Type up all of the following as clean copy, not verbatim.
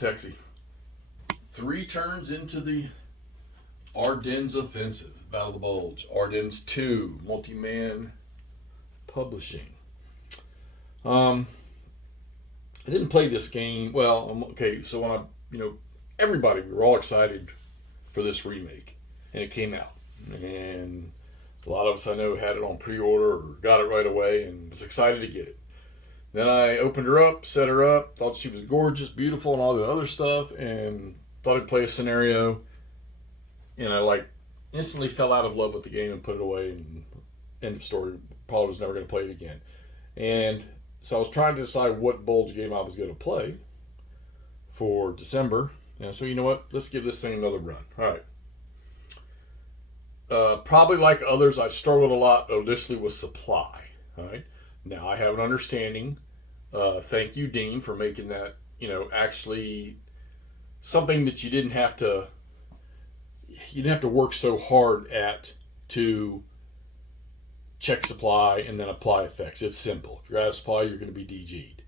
Sexy. 3 turns into the Ardennes offensive. Battle of the Bulge. Ardennes II. Multi-man publishing. I didn't play this game. Well, okay, so when everybody, we were all excited for this remake. And it came out. And a lot of us I know had it on pre-order or got it right away and was excited to get it. Then I opened her up, set her up, thought she was gorgeous, beautiful, and all the other stuff, and thought I'd play a scenario. And I instantly fell out of love with the game and put it away, and end of story. Probably was never going to play it again. And so I was trying to decide what Bulge game I was going to play for December. And so, you know what? Let's give this thing another run. All right. Probably like others, I struggled a lot initially with supply. All right. Now I have an understanding. Thank you, Dean, for making that, actually something that you didn't have to work so hard at to check supply and then apply effects. It's simple. If you're out of supply, you're going to be DG'd.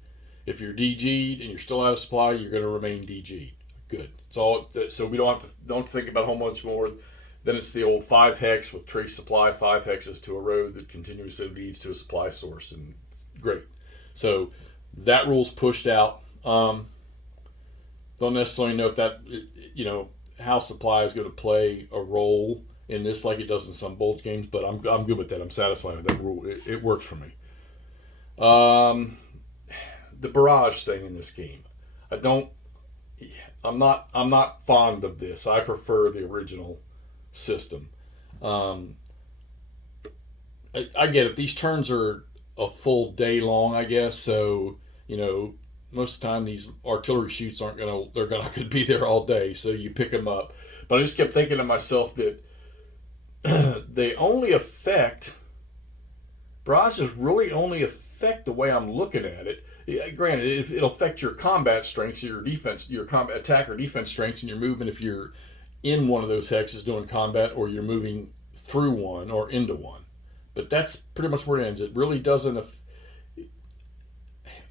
If you're DG'd and you're still out of supply, you're going to remain DG'd. Good. It's all. So we don't have to think about how much more. Then it's the old 5 hex with trace supply, 5 hexes to a road that continuously leads to a supply source, and it's great. So that rule's pushed out. Don't necessarily know if that, how supply is going to play a role in this like it does in some Bulge games, but I'm good with that. I'm satisfied with that rule. It works for me. The barrage thing in this game, I'm not fond of this. I prefer the original system. I get it. These turns are a full day long, I guess. So most of the time these artillery shoots they're not going to be there all day. So you pick them up. But I just kept thinking to myself that they only affect barrages really only affect the way I'm looking at it. Granted, it'll affect your combat strengths, your defense, your combat attack or defense strengths, and your movement if you're in one of those hexes doing combat or you're moving through one or into one. But that's pretty much where it ends. It really doesn't.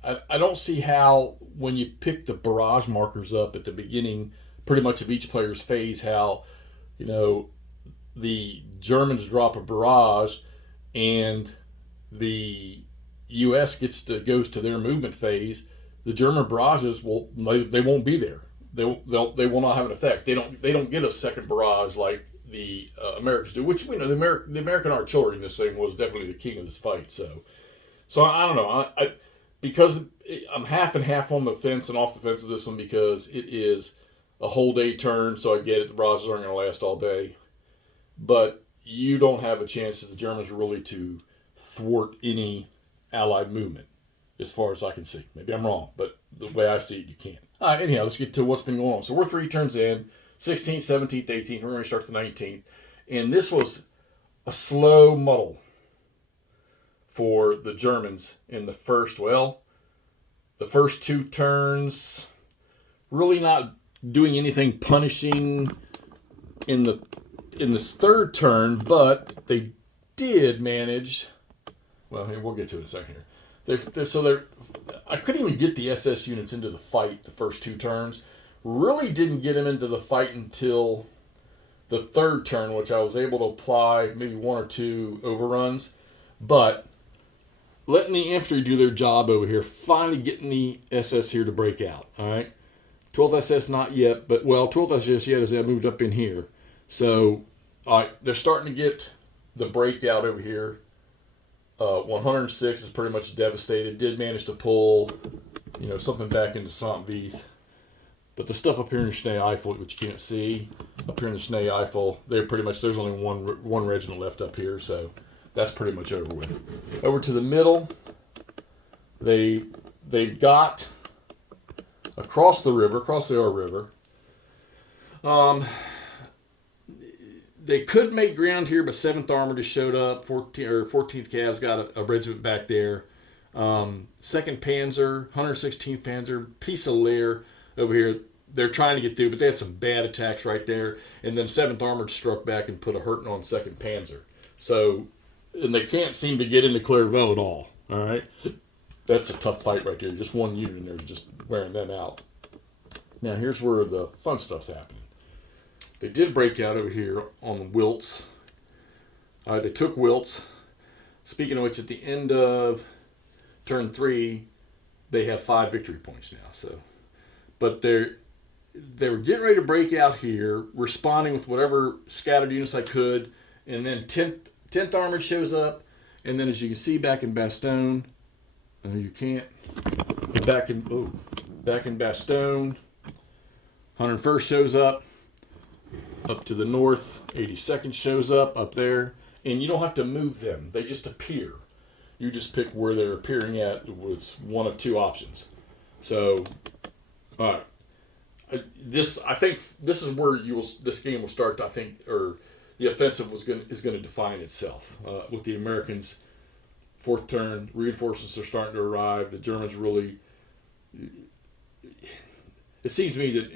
I don't see how when you pick the barrage markers up at the beginning, pretty much of each player's phase, how the Germans drop a barrage and the U.S. goes to their movement phase. The German barrages they won't be there. They will not have an effect. They don't get a second barrage like the Americans do, which we know the American artillery in this thing was definitely the king of this fight. So I don't know. Because I'm half and half on the fence and off the fence with this one because it is a whole day turn. So I get it. The barrages aren't going to last all day, but you don't have a chance as the Germans really to thwart any Allied movement, as far as I can see. Maybe I'm wrong, but the way I see it, you can't. All right, anyhow, let's get to what's been going on. So we're 3 turns in, 16th, 17th, 18th. We're going to start the 19th. And this was a slow muddle for the Germans in the first 2 turns. Really not doing anything punishing in this third turn, but they did manage. Well, we'll get to it in a second here. I couldn't even get the SS units into the fight the first 2 turns. Really didn't get them into the fight until the third turn, which I was able to apply maybe 1 or 2 overruns. But letting the infantry do their job over here, finally getting the SS here to break out. All right, 12th SS not yet, but 12th SS yet as they moved up in here. So they're starting to get the breakout over here. 106 is pretty much devastated. Did manage to pull, something back into Saint-Vith. But the stuff up here in the Schnee Eifel, which you can't see, up here in the Schnee Eifel, there's only one regiment left up here, so that's pretty much over with. Over to the middle, they got across the Aar River. They could make ground here, but 7th Armor just showed up. 14th Cavs got a regiment back there. 2nd Panzer, 116th Panzer, piece of Leer over here. They're trying to get through, but they had some bad attacks right there. And then 7th Armor struck back and put a hurting on 2nd Panzer. So, and they can't seem to get into Clairvaux at all. All right, that's a tough fight right there. Just one unit in there, just wearing them out. Now here's where the fun stuff's happening. They did break out over here on Wilts. They took Wilts. Speaking of which, at the end of turn 3, they have 5 victory points now. So, but they were getting ready to break out here, responding with whatever scattered units I could, and then 10th Armored shows up, and then as you can see back in Bastogne, you can't, back in Bastogne, 101st shows up to the north, 82nd shows up there, and you don't have to move them, they just appear. You just pick where they're appearing at with one of 2 options. So, all right. I think this is where this game will start. I think, or the offensive is going to define itself with the Americans. 4th turn, reinforcements are starting to arrive. The Germans really. It seems to me that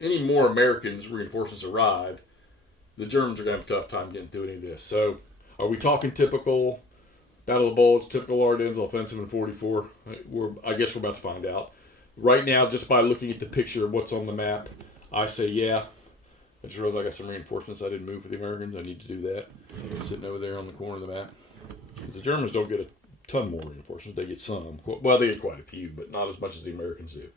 any more Americans reinforcements arrive, the Germans are going to have a tough time getting through any of this. So, are we talking typical Battle of the Bulge, typical Ardennes offensive in 44? I guess we're about to find out. Right now, just by looking at the picture of what's on the map, I say yeah. I just realized I got some reinforcements I didn't move for the Americans. I need to do that. Sitting over there on the corner of the map. Because the Germans don't get a ton more reinforcements. They get some. Well, they get quite a few, but not as much as the Americans do.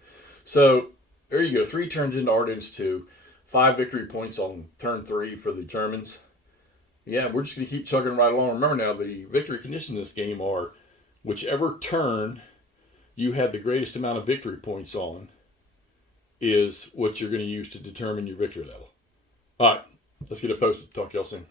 So, there you go. 3 turns into Ardennes II. 5 victory points on turn 3 for the Germans. Yeah, we're just going to keep chugging right along. Remember now, the victory conditions in this game are whichever turn you had the greatest amount of victory points on is what you're going to use to determine your victory level. All right, let's get it posted. Talk to y'all soon.